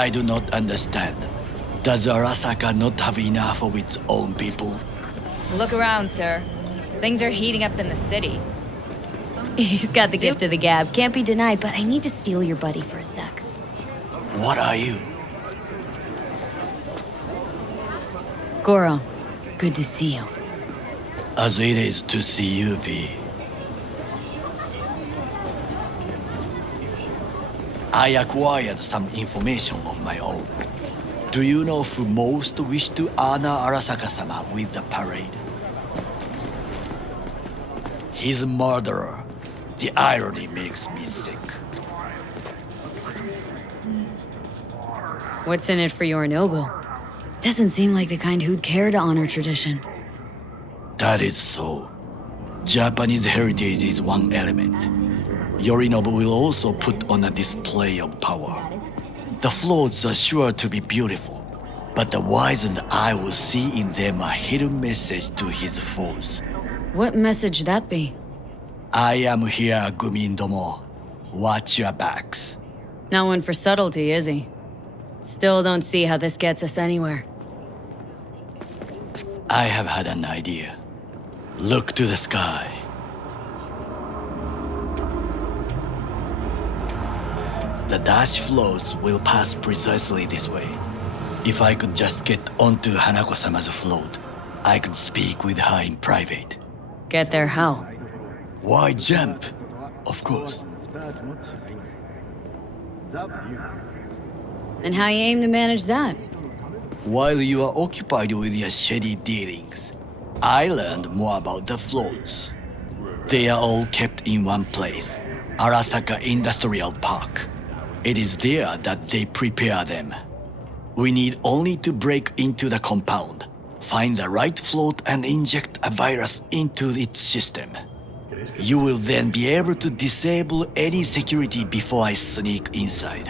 I do not understand. Does Arasaka not have enough of its own people? Look around, sir. Things are heating up in the city. He's got the gift of the gab. Can't be denied, but I need to steal your buddy for a sec. What are you? Goro, good to see you. As it is to see you, V. I acquired some information of my own. Do you know who most wish to honor Arasaka-sama with the parade? His murderer. The irony makes me sick. What's in it for Yorinobu? Doesn't seem like the kind who'd care to honor tradition. That is so. Japanese heritage is one element. Yorinobu will also put on a display of power. The floats are sure to be beautiful, but the wizened eye will see in them a hidden message to his foes. What message that be? I am here, Gumin Domo. Watch your backs. Not one for subtlety, is he? Still don't see how this gets us anywhere. I have had an idea. Look to the sky. The dash floats will pass precisely this way. If I could just get onto Hanako-sama's float, I could speak with her in private. Get there how? Why jump? Of course. And how you aim to manage that? While you are occupied with your shady dealings, I learned more about the floats. They are all kept in one place, Arasaka Industrial Park. It is there that they prepare them. We need only to break into the compound, find the right float and inject a virus into its system. You will then be able to disable any security before I sneak inside.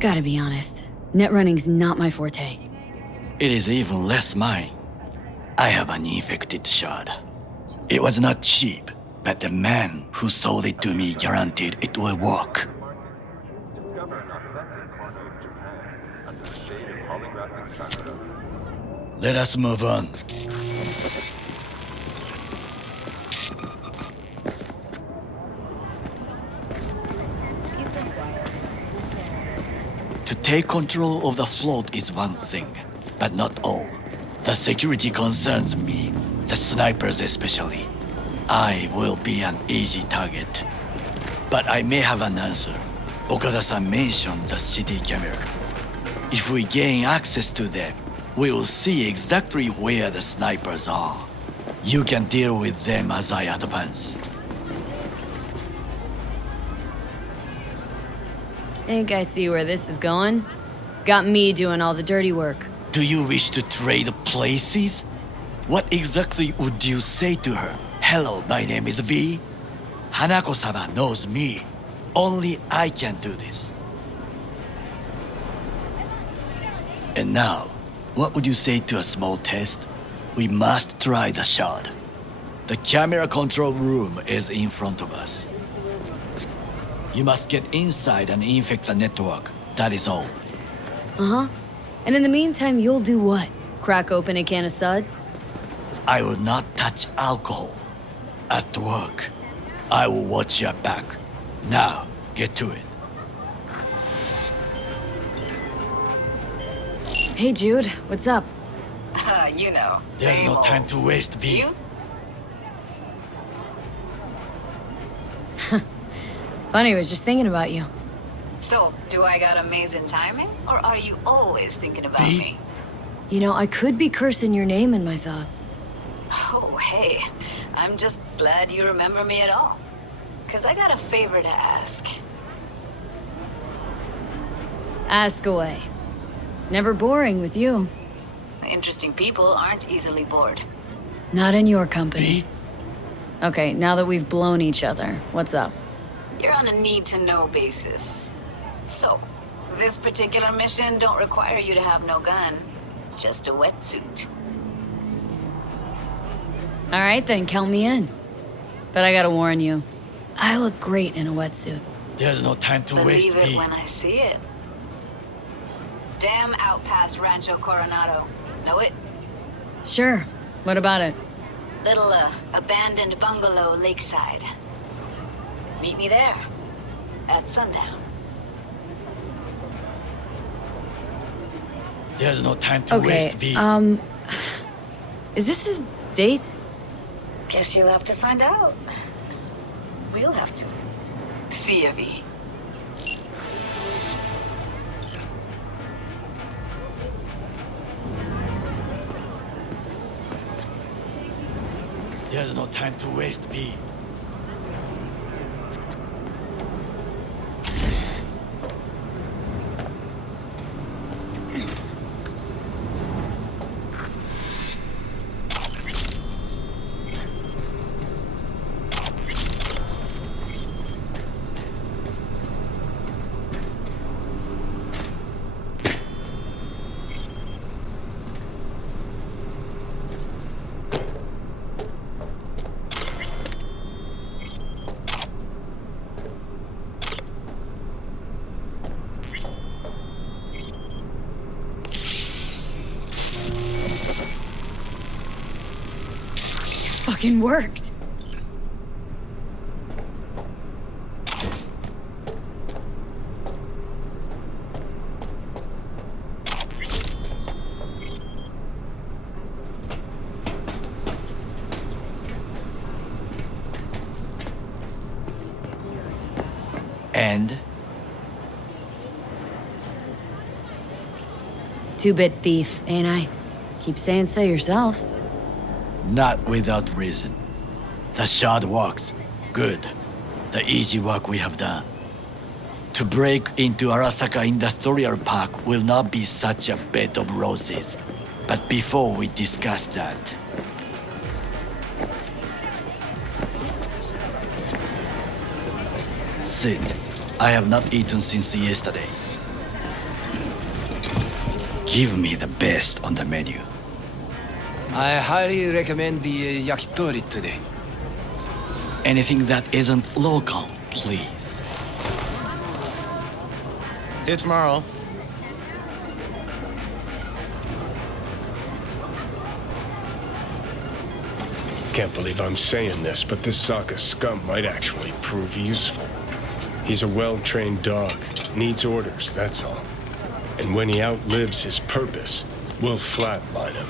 Gotta be honest, net running's not my forte. It is even less mine. I have an infected shard. It was not cheap, but the man who sold it to me guaranteed it will work. Let us move on. To take control of the float is one thing, but not all. The security concerns me, the snipers especially. I will be an easy target. But I may have an answer. Okada-san mentioned the city cameras. If we gain access to them, we will see exactly where the snipers are. You can deal with them as I advance. Think I see where this is going. Got me doing all the dirty work. Do you wish to trade places? What exactly would you say to her? Hello, my name is V. Hanako-sama knows me. Only I can do this. And now, what would you say to a small test? We must try the shard. The camera control room is in front of us. You must get inside and infect the network. That is all. Uh-huh. And in the meantime, you'll do what? Crack open a can of suds? I will not touch alcohol. At work, I will watch your back. Now, get to it. Hey, Jude, what's up? You know. There's no time to waste, V. You? Funny, I was just thinking about you. So, do I got amazing timing? Or are you always thinking about Me? me? You know, I could be cursing your name in my thoughts. Oh, hey. I'm just glad you remember me at all. 'Cause I got a favor to ask. Ask away. It's never boring with you. Interesting people aren't easily bored. Not in your company. V? Okay, now that we've blown each other, what's up? You're on a need-to-know basis. So, this particular mission don't require you to have no gun. Just a wetsuit. All right then, count me in. But I gotta warn you, I look great in a wetsuit. There's no time to waste, Believe it B. when I see it. Dam out past Rancho Coronado. Know it? Sure. What about it? Little, abandoned bungalow lakeside. Meet me there. At sundown. There's no time to waste, B. Is this a date? Guess you'll have to find out. We'll have to. See ya, V. There's no time to waste, B. Fucking worked. And? Two-bit thief, ain't I? Keep saying so yourself. Not without reason. The shard works. Good. The easy work we have done. To break into Arasaka Industrial Park will not be such a bed of roses. But before we discuss that... Sit. I have not eaten since yesterday. Give me the best on the menu. I highly recommend the yakitori today. Anything that isn't local, please. See you tomorrow. Can't believe I'm saying this, but this Sokka scum might actually prove useful. He's a well-trained dog, needs orders, that's all. And when he outlives his purpose, we'll flatline him.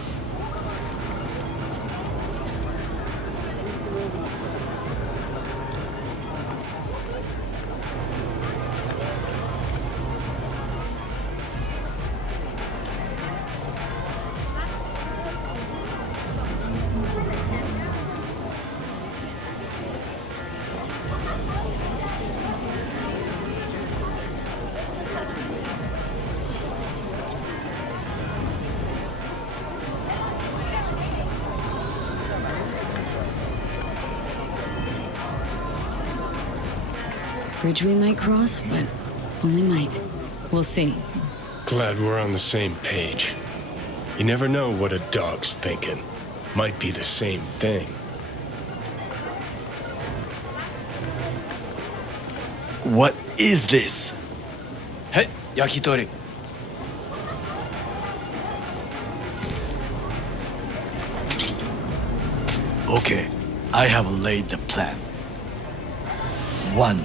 Bridge we might cross, but only might. We'll see. Glad we're on the same page. You never know what a dog's thinking. Might be the same thing. What is this? Hey, yakitori. Okay, I have laid the plan. 1.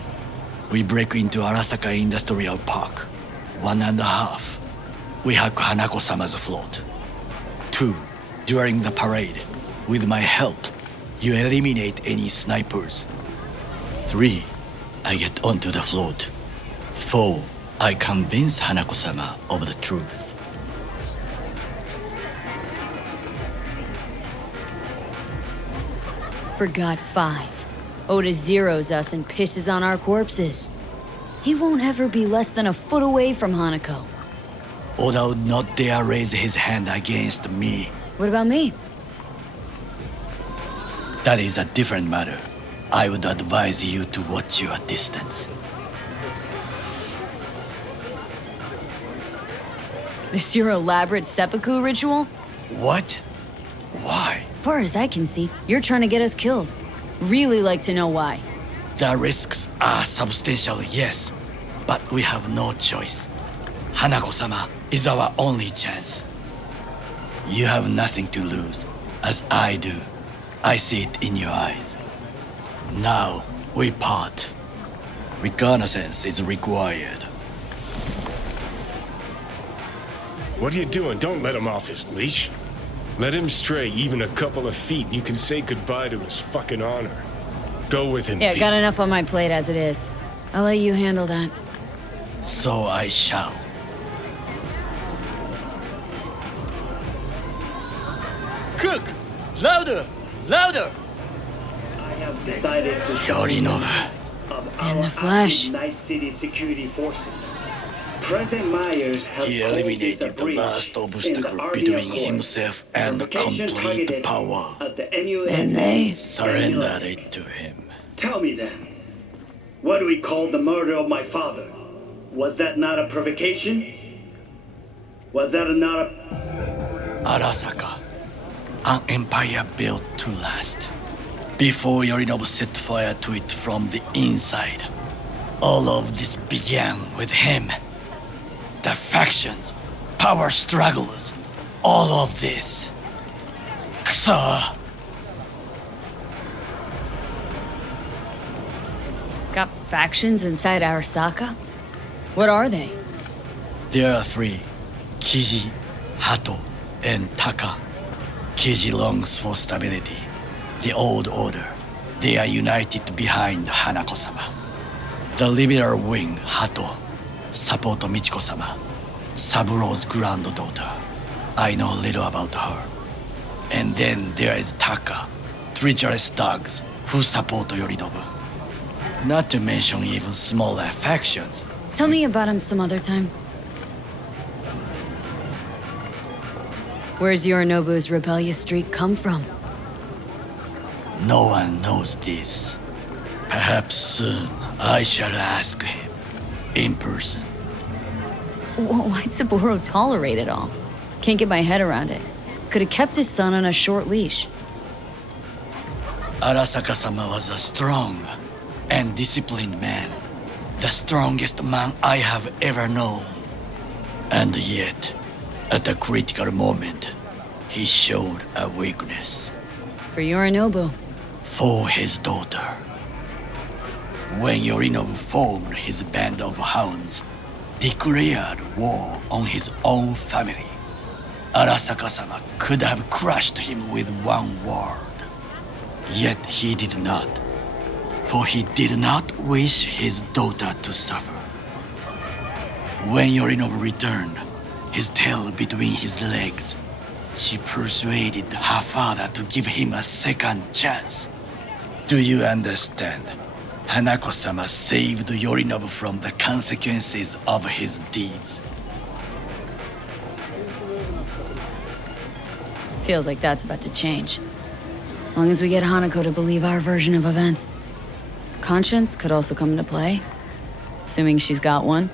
We break into Arasaka Industrial Park. 1.5. We hack Hanako-sama's float. 2. During the parade, with my help, you eliminate any snipers. 3. I get onto the float. 4. I convince Hanako-sama of the truth. Forgot 5. Oda zeroes us and pisses on our corpses. He won't ever be less than a foot away from Hanako. Oda would not dare raise his hand against me. What about me? That is a different matter. I would advise you to watch your distance. This your elaborate seppuku ritual? What? Why? Far as I can see, you're trying to get us killed. Really like to know why. The risks are substantial, yes, but we have no choice. Hanako-sama is our only chance. You have nothing to lose, as I do. I see it in your eyes. Now, we part. Reconnaissance is required. What are you doing? Don't let him off his leash. Let him stray even a couple of feet and you can say goodbye to his fucking honor. Go with him, Yeah, V. got enough on my plate as it is. I'll let you handle that. So I shall. Cook! Louder! Louder! I have decided to Yorinobu. of In our the flesh. active Night City security forces. President Myers has He called this a eliminated the breach last in obstacle the Army between Accord. himself and Provocation complete targeted power. at the NUSA And they Surrendered it to him. Tell me then, what do we call the murder of my father? Was that not a provocation? Was that not a... Arasaka, an empire built to last. Before Yorinobu set fire to it from the inside, all of this began with him. The factions, power struggles, all of this. Kusa! got factions inside Arasaka? What are they? There are three: Kiji, Hato, and Taka. Kiji longs for stability. The old order. They are united behind Hanako-sama. The liberal wing, Hato, support Michiko-sama, Saburo's granddaughter. I know little about her. And then there is Taka, treacherous dogs who support Yorinobu. Not to mention even smaller factions. Tell me about him some other time. Where's Yorinobu's rebellious streak come from? No one knows this. Perhaps soon I shall ask him in person. Why'd Saburo tolerate it all? Can't get my head around it. Could have kept his son on a short leash. Arasaka-sama was a strong and disciplined man. The strongest man I have ever known. And yet, at a critical moment, he showed a weakness. For Yorinobu. For his daughter. When Yorinobu formed his band of hounds, declared war on his own family, Arasaka-sama could have crushed him with one word. Yet he did not, for he did not wish his daughter to suffer. When Yorinobu returned, his tail between his legs, she persuaded her father to give him a second chance. Do you understand? Hanako-sama saved Yorinobu from the consequences of his deeds. Feels like that's about to change. Long as we get Hanako to believe our version of events. Conscience could also come into play. Assuming she's got one.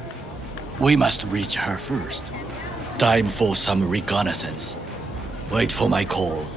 We must reach her first. Time for some reconnaissance. Wait for my call.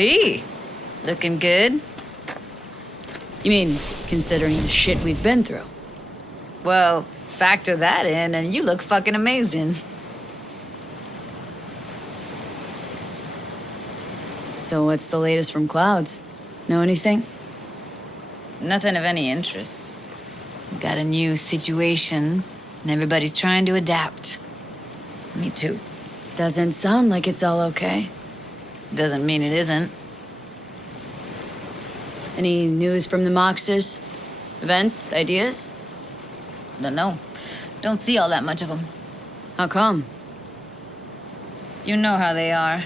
V, looking good? You mean, considering the shit we've been through? Well, factor that in and you look fucking amazing. So what's the latest from Clouds? Know anything? Nothing of any interest. Got a new situation, and everybody's trying to adapt. Me too. Doesn't sound like it's all okay. Doesn't mean it isn't. Any news from the Moxers? Events? Ideas? Don't know. Don't see all that much of them. How come? You know how they are.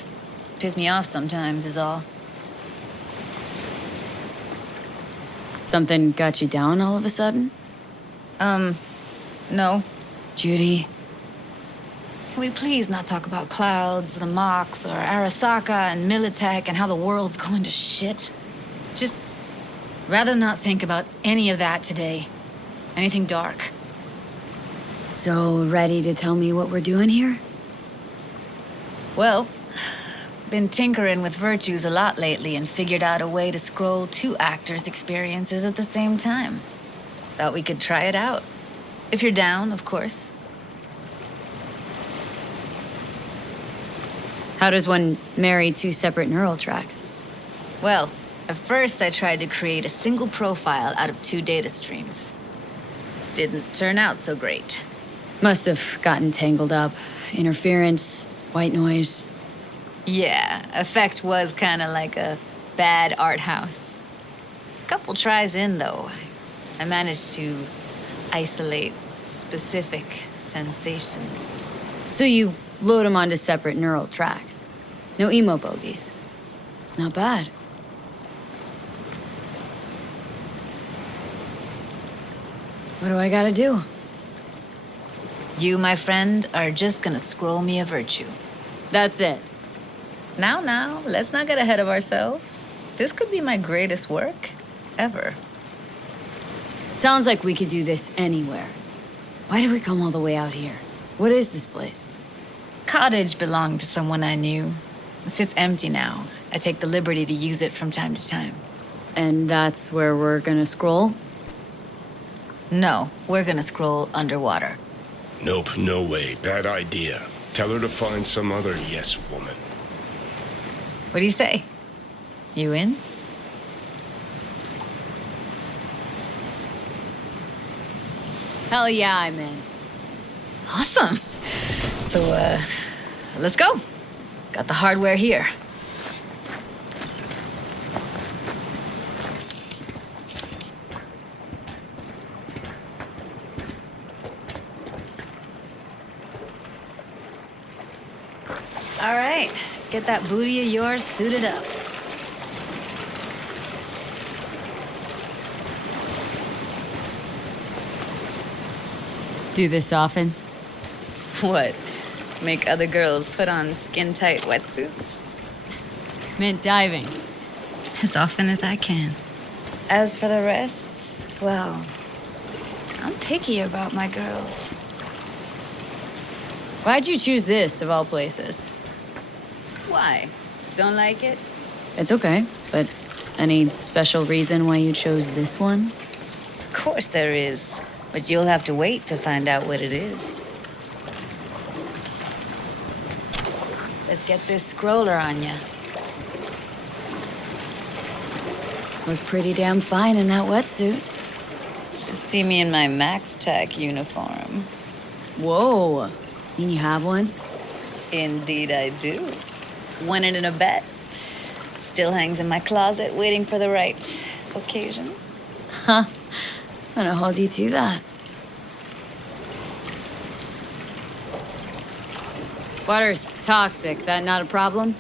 Piss me off sometimes is all. Something got you down all of a sudden? No. Judy, Can we please not talk about Clouds, the Mox, or Arasaka and Militech and how the world's going to shit? Just rather not think about any of that today. Anything dark. so ready to tell me what we're doing here? Well, been tinkering with virtues a lot lately and figured out a way to scroll two actors' experiences at the same time. Thought we could try it out. If you're down, of course. How does one marry two separate neural tracks? Well, at first I tried to create a single profile out of two data streams. Didn't turn out so great. Must have gotten tangled up. Interference, white noise. Yeah, effect was kind of like a bad art house. Couple tries in, though, I managed to isolate specific sensations. So you load them onto separate neural tracks. No emo bogies. Not bad. What do I gotta do? You, my friend, are just gonna scroll me a virtue. That's it. Now, let's not get ahead of ourselves. This could be my greatest work ever. Sounds like we could do this anywhere. Why did we come all the way out here? What is this place? Cottage belonged to someone I knew. It sits empty now. I take the liberty to use it from time to time. And that's where we're gonna scroll? No, we're gonna scroll underwater. Nope, no way. Bad idea. Tell her to find some other yes woman. What do you say? You in? Hell yeah, I'm in. Awesome. So, let's go. Got the hardware here. All right, get that booty of yours suited up. Do this often? What? Make other girls put on skin-tight wetsuits? Meant diving. As often as I can. As for the rest, well, I'm picky about my girls. Why'd you choose this, of all places? Why? Don't like it? It's okay, but any special reason why you chose this one? Of course there is, but you'll have to wait to find out what it is. Let's get this scroller on ya. Look pretty damn fine in that wetsuit. Should see me in my Max Tech uniform. Whoa. Mean you have one? Indeed I do. Won it in a bet. Still hangs in my closet waiting for the right occasion. Huh. I'm gonna hold you to that. Water's toxic. That not a problem?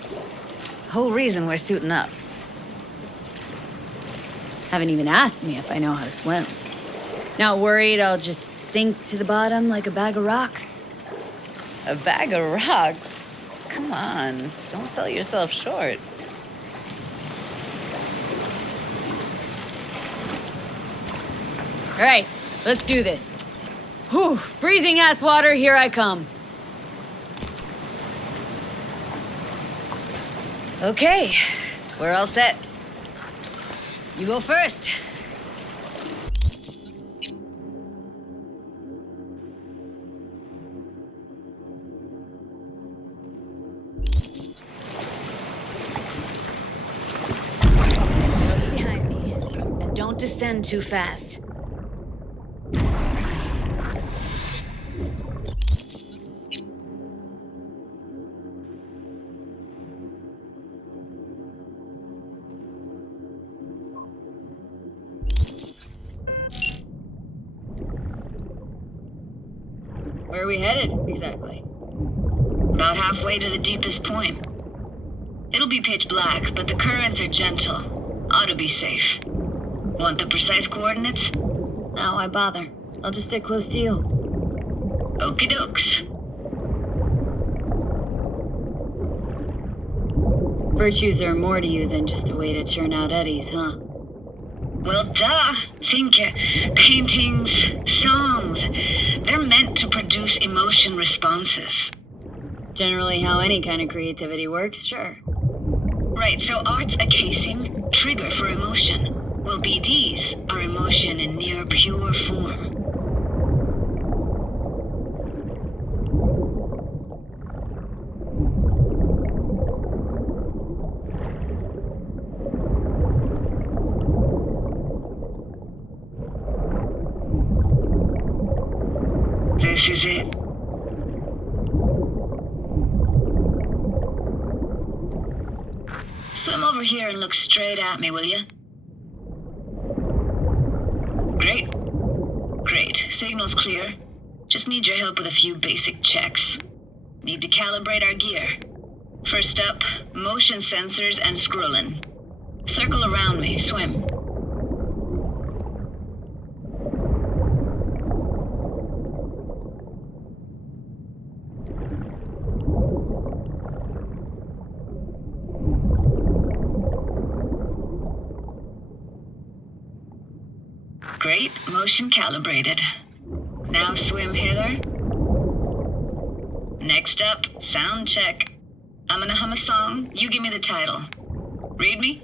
Whole reason we're suiting up. Haven't even asked me if I know how to swim. Not worried I'll just sink to the bottom like a bag of rocks? A bag of rocks? Come on, don't sell yourself short. All right, let's do this. Whew, freezing ass water, here I come. Okay, We're all set. You go first. Close behind me. And don't descend too fast. Where are we headed, exactly? About halfway to the deepest point. It'll be pitch black, but the currents are gentle. Ought to be safe. Want the precise coordinates? No, why bother? I'll just stick close to you. Okie dokes. Virtues are more to you than just a way to churn out eddies, huh? Well, duh. Think paintings, songs. They're meant to produce emotion responses. Generally how any kind of creativity works, sure. Right, so art's a casing, trigger for emotion. Well, BDs are emotion in near pure form. This is it. Swim over here and look straight at me, will you? Great. Great. Signal's clear. Just need your help with a few basic checks. Need to calibrate our gear. First up, motion sensors and scrolling. Circle around me. Swim. Great, motion calibrated. Now swim hither. Next up, sound check. I'm gonna hum a song, you give me the title. Read me?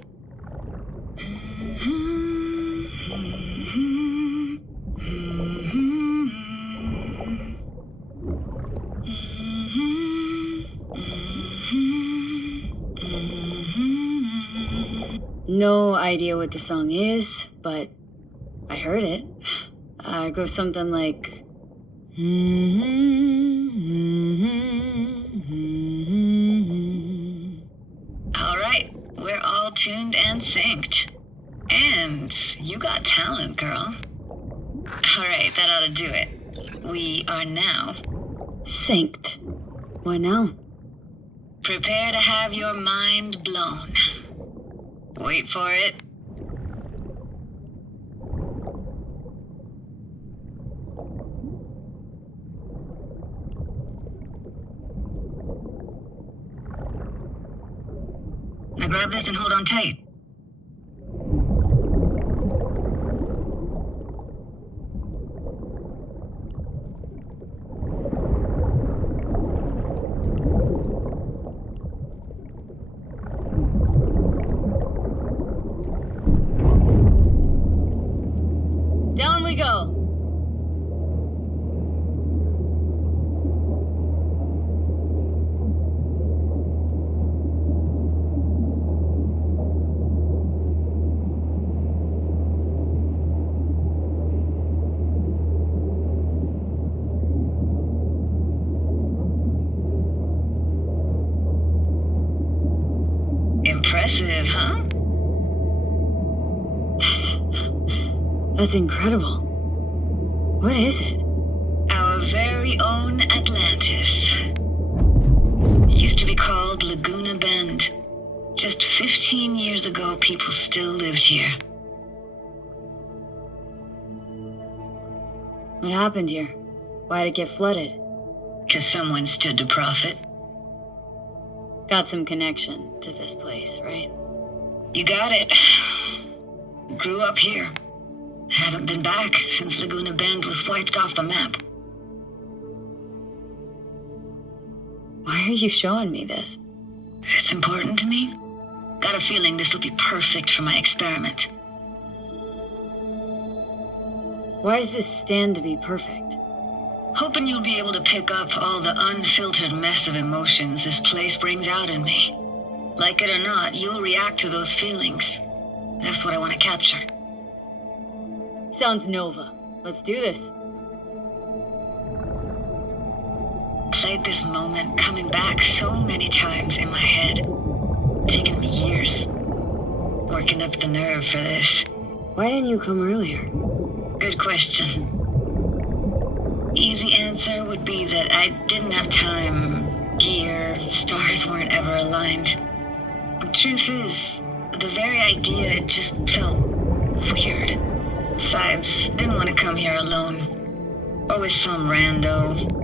No idea what the song is, but I heard it. It goes something like... All right, we're all tuned and synced. And you got talent, girl. All right, that ought to do it. We are now. Synced. What now? Prepare to have your mind blown. Wait for it. Now grab this and hold on tight. Down we go. Impressive, huh? That's incredible. What is it? Our very own Atlantis. Used to be called Laguna Bend. Just 15 years ago, people still lived here. What happened here? Why'd it get flooded? 'Cause someone stood to profit. Got some connection to this place, right? You got it. Grew up here. Haven't been back since Laguna Bend was wiped off the map. Why are you showing me this? It's important to me. Got a feeling this will be perfect for my experiment. Why does this stand to be perfect? Hoping you'll be able to pick up all the unfiltered mess of emotions this place brings out in me. Like it or not, you'll react to those feelings. That's what I want to capture. Sounds Nova. Let's do this. Played this moment coming back so many times in my head. Taken me years. Working up the nerve for this. Why didn't you come earlier? Good question. Easy answer would be that I didn't have time. Gear, stars weren't ever aligned. The truth is, the very idea just felt weird. Besides, didn't want to come here alone. Or with some rando.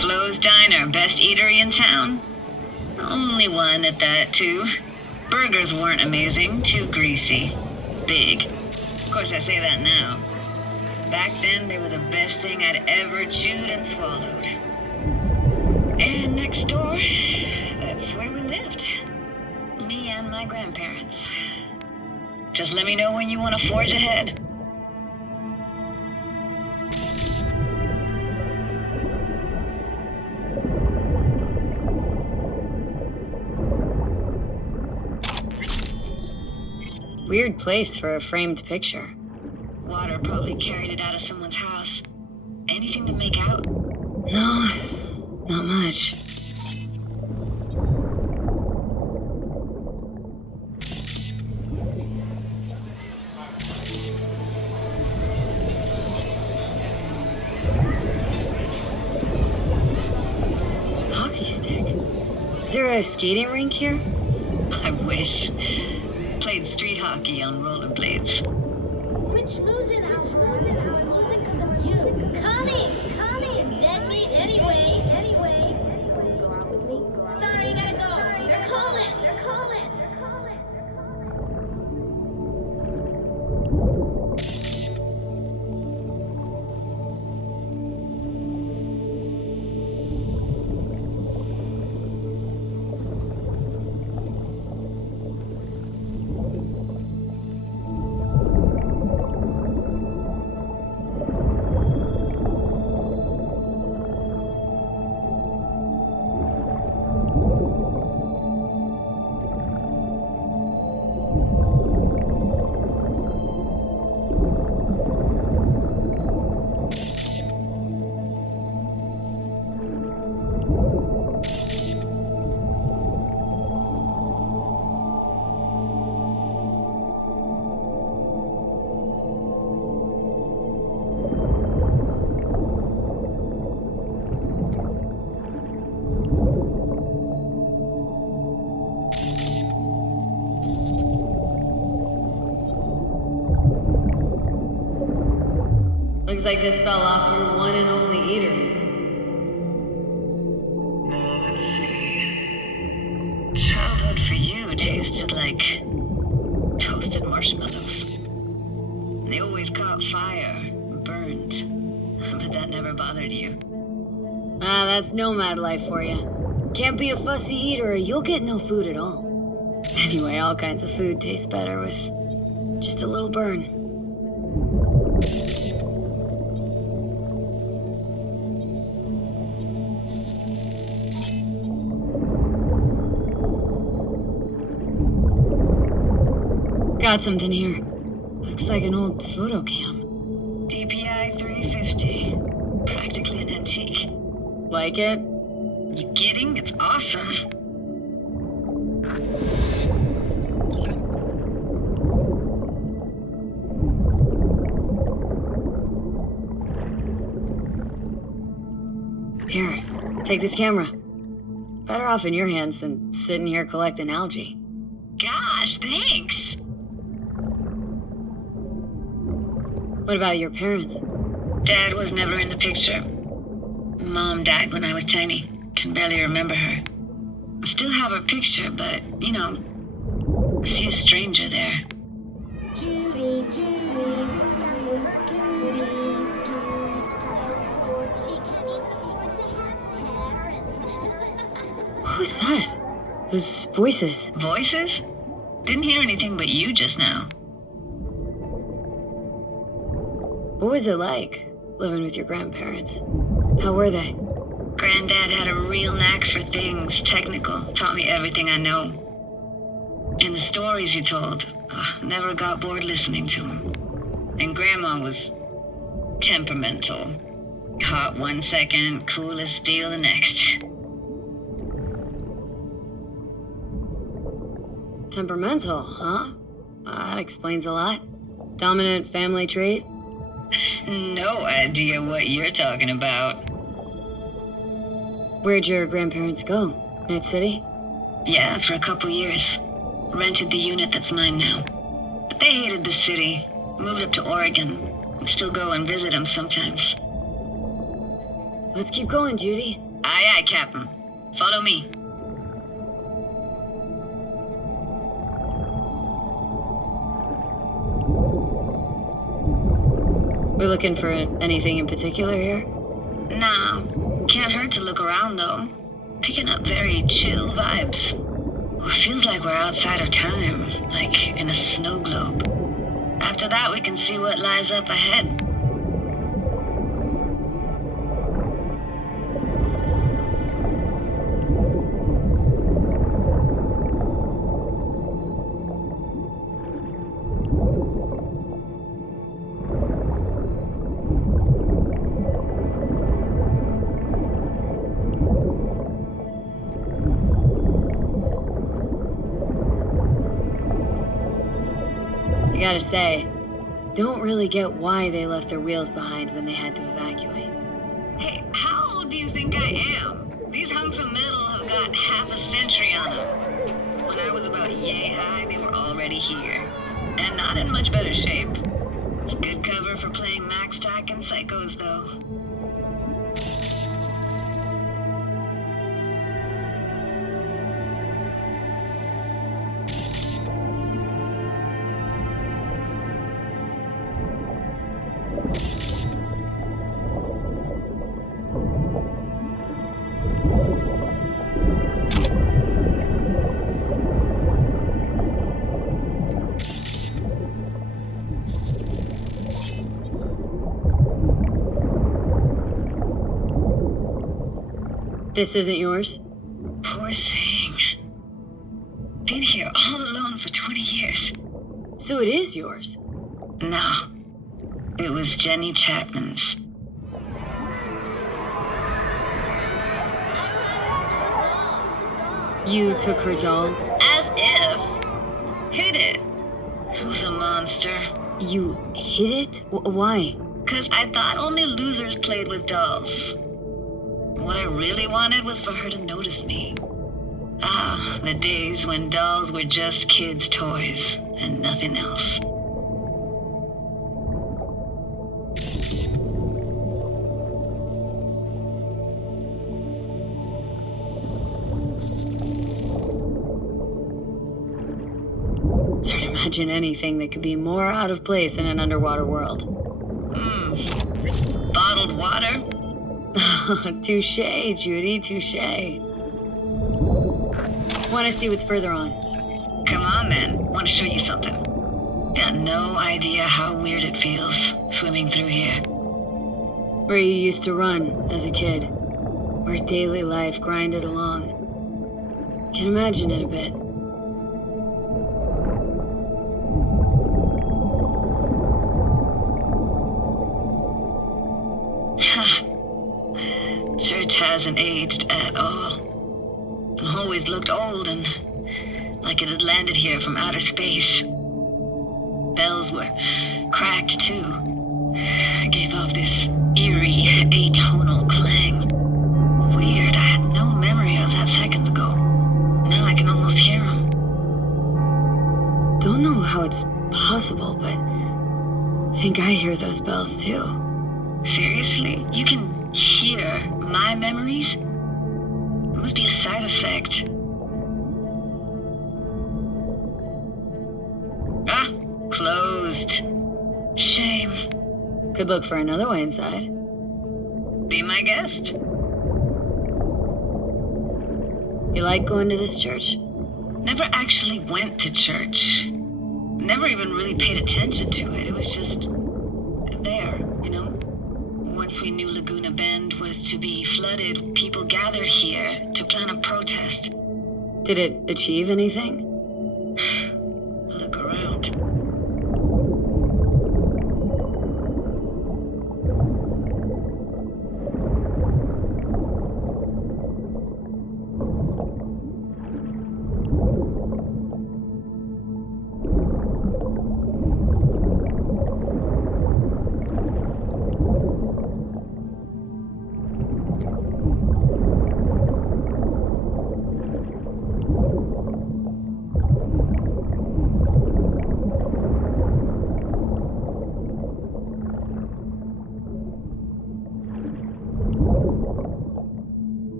Flo's Diner, best eatery in town? Only one at that, too. Burgers weren't amazing, too greasy. Big. Of course, I say that now. Back then, they were the best thing I'd ever chewed and swallowed. And next door, that's where we lived. Me and my grandparents. Just let me know when you want to forge ahead. Weird place for a framed picture. Water probably carried it out of someone's house. Anything to make out? No, not much. Hockey stick? Is there a skating rink here? I wish. Played street hockey on rollerblades. Quit schmoozing, Alphonse. I'm losing because of you. Connie! Dead meat anyway. Go out with me? Sorry, you gotta go. They're calling. Looks like this fell off your one and only eater. Childhood for you tasted like toasted marshmallows. They always caught fire, burned. But that never bothered you. Ah, that's nomad life for you. Can't be a fussy eater or you'll get no food at all. Anyway, all kinds of food taste better with just a little burn. Got something here. Looks like an old photo cam. DPI 350. Practically an antique. Like it? You kidding? It's awesome. Here, take this camera. Better off in your hands than sitting here collecting algae. God! gosh, thanks. What about your parents? Dad was never in the picture. Mom died when I was tiny. Can barely remember her. Still have her picture, but, you know, see a stranger there. Judy, watch out for her cooties. She can't even afford to have parents. Who's that? Those voices. Voices? Didn't hear anything but you just now. What was it like, living with your grandparents? How were they? Granddad had a real knack for things technical, taught me everything I know. And the stories he told, never got bored listening to him. And Grandma was temperamental. Hot one second, cool as steel the next. Temperamental, huh? That explains a lot. Dominant family trait? No idea what you're talking about. Where'd your grandparents go? Night City? Yeah, for a couple years. Rented the unit that's mine now. But they hated the city. Moved up to Oregon. Still go and visit them sometimes. Let's keep going, Judy. Aye, aye, Captain. Follow me. We're looking for anything in particular here? Nah, can't hurt to look around though. Picking up very chill vibes. Feels like we're outside of time, like in a snow globe. After that, we can see what lies up ahead. I gotta say, don't really get why they left their wheels behind when they had to evacuate. Hey, how old do you think I am? These hunks of metal have got half a century on them. When I was about yay high, they were already here. And not in much better shape. It's good cover for playing Max Tack and Psychos, though. This isn't yours? Poor thing. Been here all alone for 20 years. So it is yours. No. It was Jenny Chapman's. You took her doll? As if. Hid it. I was a monster. You hid it? Why? 'Cause I thought only losers played with dolls. What I really wanted was for her to notice me. Ah, the days when dolls were just kids' toys and nothing else. Can't imagine anything that could be more out of place in an underwater world. Bottled water? Touché, Judy, touché. Want to see what's further on? Come on, then. Want to show you something. Got no idea how weird it feels swimming through here. Where you used to run as a kid. Where daily life grinded along. Can imagine it a bit. Church hasn't aged at all. Always looked old and like it had landed here from outer space. Bells were cracked too. Gave off this eerie, atonal clang. Weird, I had no memory of that seconds ago. Now I can almost hear them. how it's possible, but I think I hear those bells too. Seriously? You can hear my memories? It must be a side effect. Ah, closed. Shame. Could look for another way inside. Be my guest. You like going to this church? Never actually went to church. Never even really paid attention to it. It was just there, you know? Once we knew Laguna Bend was to be flooded, people gathered here to plan a protest. Did it achieve anything? Look around.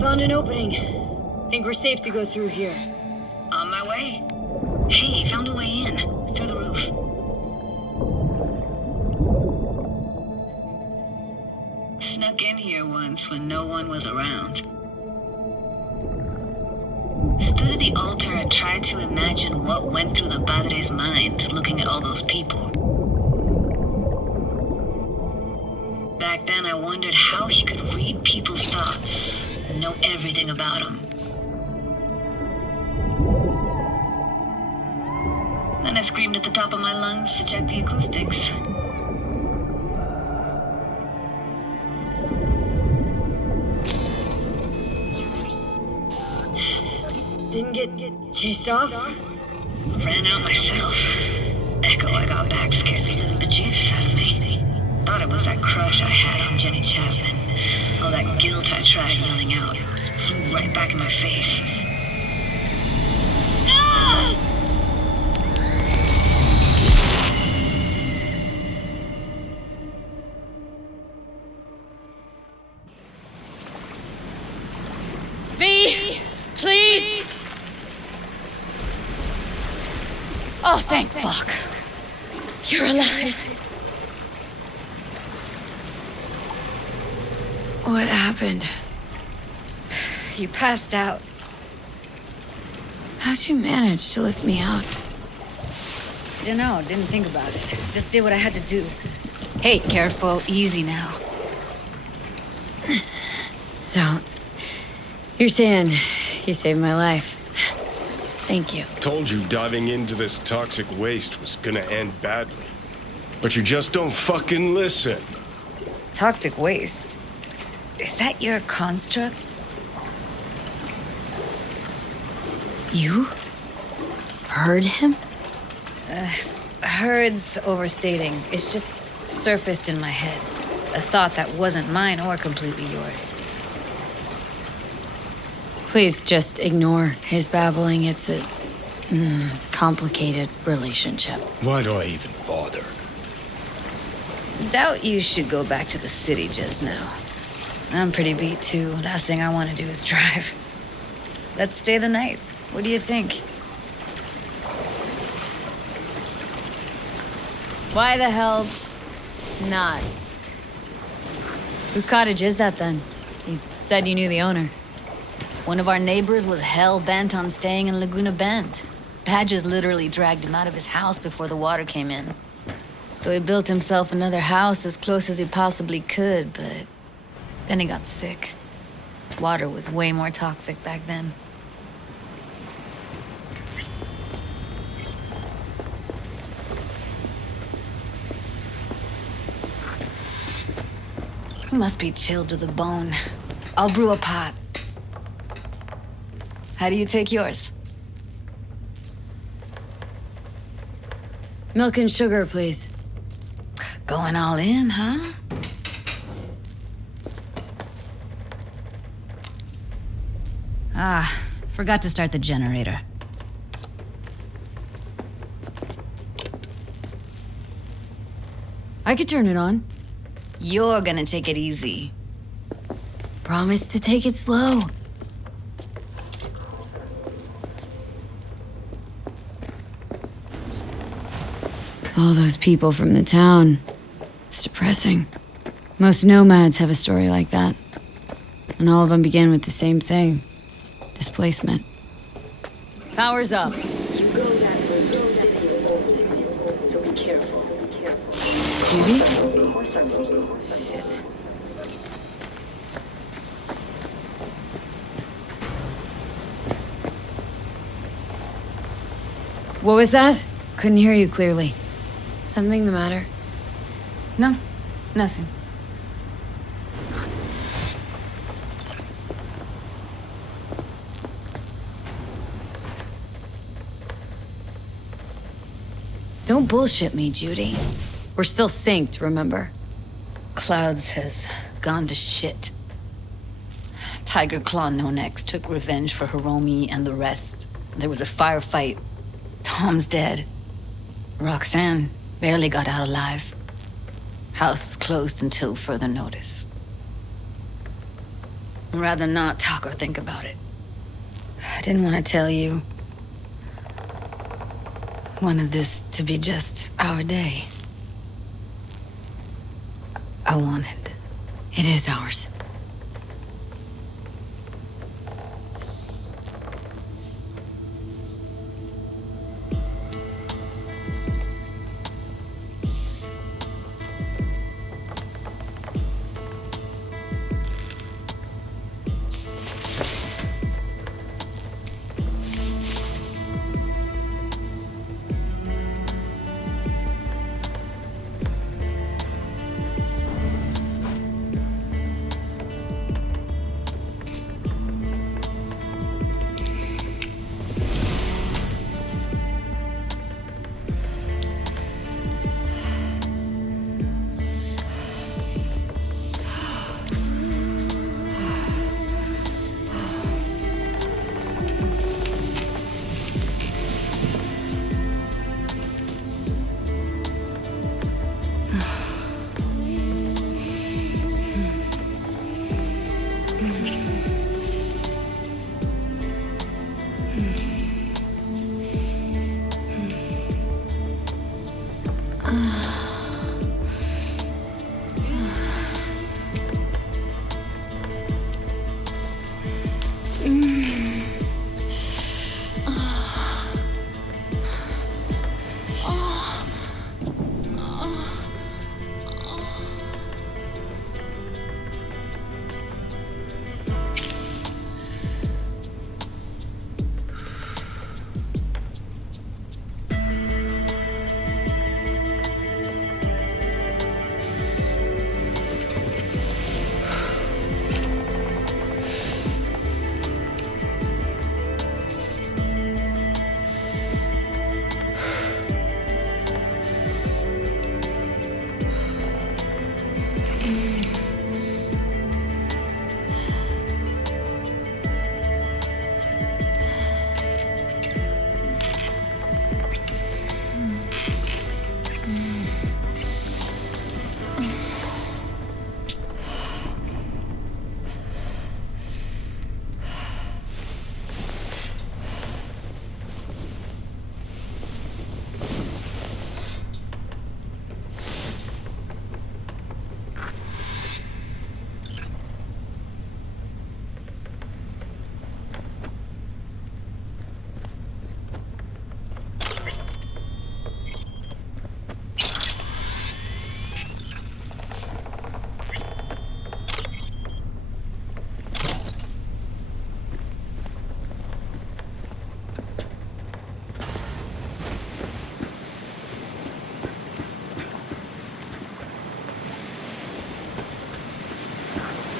Found an opening. Think we're safe to go through here. On my way. Hey, found a way in. Through the roof. Snuck in here once when no one was around. Stood at the altar and tried to imagine what went through the Padre's mind looking at all those people. Back then I wondered how he could read people's thoughts. Know everything about him. Then I screamed at the top of my lungs to check the acoustics. Didn't get chased off? Ran out myself. Echo I got back scared the living bejesus out of me. Thought it was that crush I had on Jenny Chapman. All that guilt I tried yelling out flew right back in my face. Ah! V, please. Oh, thank fuck. You're alive. What happened? You passed out. How'd you manage to lift me out? Dunno, didn't think about it. Just did what I had to do. Hey, careful, easy now. So, you're saying you saved my life. Thank you. Told you diving into this toxic waste was gonna end badly. But you just don't fucking listen. Toxic waste? Is that your construct? You? Heard him? Heard's overstating. It's just surfaced in my head. A thought that wasn't mine or completely yours. Please just ignore his babbling. It's a complicated relationship. Why do I even bother? Doubt you should go back to the city just now. I'm pretty beat too. Last thing I want to do is drive. Let's stay the night. What do you think? Why the hell not? Whose cottage is that then? You Said you knew the owner. One of our neighbors was hell-bent on staying in Laguna Bend. Badges literally dragged him out of his house before the water came in. So he built himself another house as close as he possibly could, but then he got sick. Water was way more toxic back then. He must be chilled to the bone. I'll brew a pot. How do you take yours? Milk and sugar, please. Going all in, huh? Ah, forgot to start the generator. I could turn it on. You're gonna take it easy. Promise to take it slow. All those people from the town. It's depressing. Most nomads have a story like that. And all of them begin with the same thing. Displacement. Power's up. So be careful. Judy? What was that? Couldn't hear you clearly. Something the matter? No, nothing. Don't bullshit me, Judy. We're still synced, remember? Clouds has gone to shit. Tiger Claw No Next took revenge for Hiromi and the rest. There was a firefight. Tom's dead. Roxanne barely got out alive. House is closed until further notice. I'd rather not talk or think about it. I didn't want to tell you. Wanted this to be just our day. I wanted. It is ours.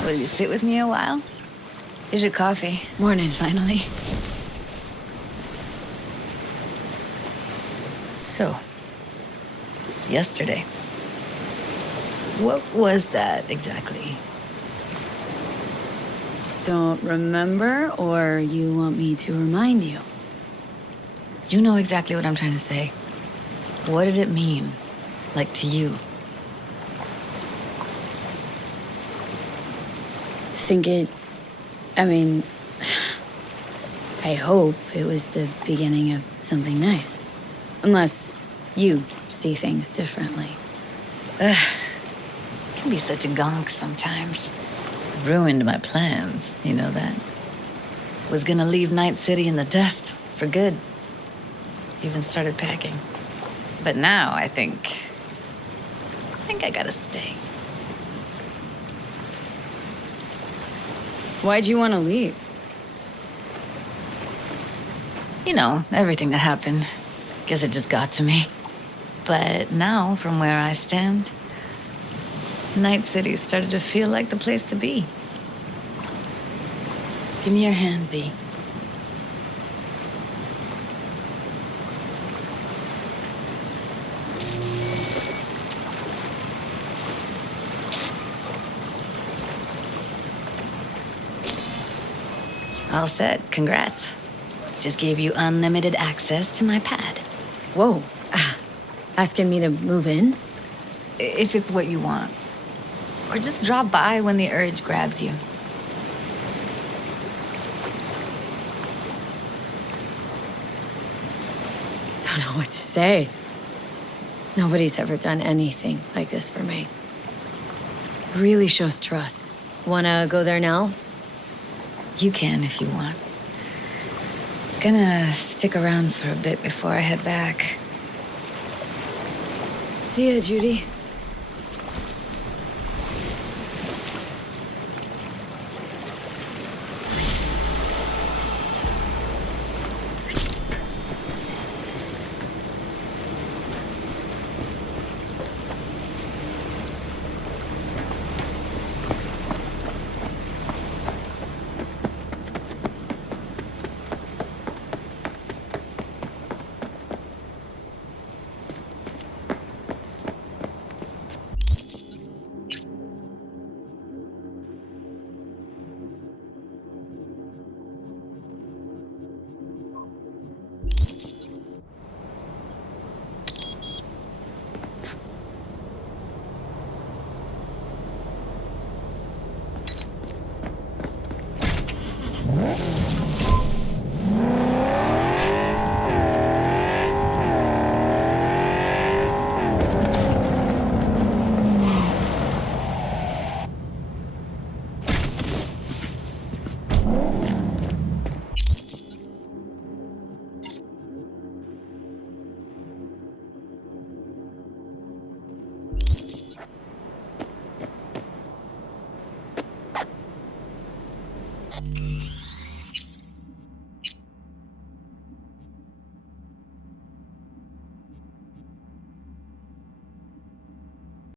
Will you sit with me a while? Here's your coffee. Morning. Finally. So, yesterday. What was that exactly? Don't remember, or you want me to remind you? You know exactly what I'm trying to say. What did it mean? Like to you? I hope it was the beginning of something nice. Unless you see things differently. Can be such a gonk sometimes. Ruined my plans, you know that? Was gonna leave Night City in the dust for good. Even started packing. But now I think I gotta stay. Why'd you want to leave? You know, everything that happened. Guess it just got to me. But now, from where I stand, Night City started to feel like the place to be. Give me your hand, B. All set. Congrats. Just gave you unlimited access to my pad. Whoa. Asking me to move in? If it's what you want. Or just drop by when the urge grabs you. Don't know what to say. Nobody's ever done anything like this for me. Really shows trust. Wanna go there now? You can if you want. Gonna stick around for a bit before I head back. See ya, Judy.